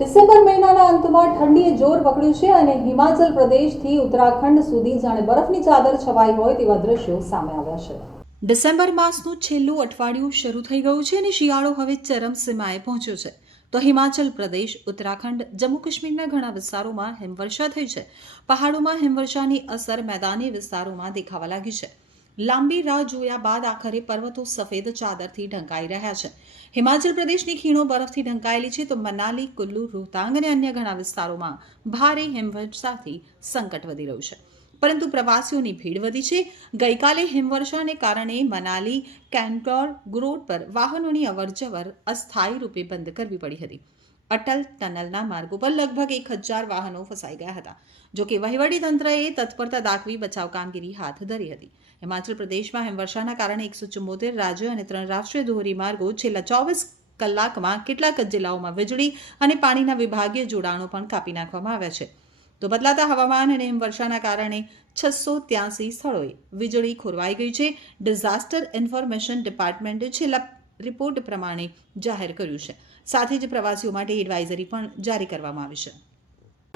December મહિનાના અંતમાં ઠંડીએ જોર પકડ્યું છે અને હિમાચલ પ્રદેશથી ઉત્તરાખંડ સુધી જાણે બરફની ચાદર છવાઈ હોય તેવા દ્રશ્યો સામે આવ્યા છે. ડિસેમ્બર માસનું છેલ્લું અઠવાડિયું શરૂ થઈ ગયું છે અને શિયાળો હવે ચરમસીમાએ પહોંચ્યો છે. તો હિમાચલ પ્રદેશ, ઉત્તરાખંડ, જમ્મુ કાશ્મીરના ઘણા વિસ્તારોમાં હિમવર્ષા થઈ છે. પહાડોમાં હિમવર્ષાની અસર મેદાની વિસ્તારોમાં દેખાવા લાગી છે. લાંબી રાહ જોયા બાદ આખરે પર્વતો સફેદ ચાદરથી ઢંકાઈ રહ્યા છે. હિમાચલ પ્રદેશની ખીણો બરફથી ઢંકાયેલી છે તો મનાલી, કુલ્લુ, રોહતાંગ અને અન્ય ઘણા વિસ્તારોમાં ભારે હિમવર્ષાથી સંકટ વધી રહ્યું છે. પરંતુ પ્રવાસીઓની ભીડ વધી છે. ગઈકાલે હિમવર્ષાને કારણે મનાલી, કેન્ટોર ગ્રોડ પર વાહનોની અવરજવર અસ્થાયી રૂપે બંધ કરવી પડી હતી. અટલ ટનલના માર્ગો પર લગભગ એક હજાર વાહનો ફસાઈ ગયા હતા. જો કે વહીવટીતંત્રએ તત્પરતા દાખવી બચાવ કામગીરી હાથ ધરી હતી. હિમાચલ પ્રદેશમાં હિમવર્ષાના કારણે એકસો ચુમ્મોતેર રાજ્યો અને ત્રણ રાષ્ટ્રીય ધોરી માર્ગો છેલ્લા ચોવીસ કલાકમાં કેટલાક જિલ્લાઓમાં વીજળી અને પાણીના વિભાગીય જોડાણો પણ કાપી નાખવામાં આવ્યા છે. તો બદલાતા હવામાન અને હિમવર્ષાના કારણે છસો ત્યાસી સ્થળોએ વીજળી ખોરવાઈ ગઈ છે. ડિઝાસ્ટર ઇન્ફોર્મેશન ડિપાર્ટમેન્ટે છેલ્લા રિપોર્ટ પ્રમાણે જાહેર કર્યું છે. સાથે જ પ્રવાસીઓ માટે એડવાઇઝરી પણ જારી કરવામાં આવી છે.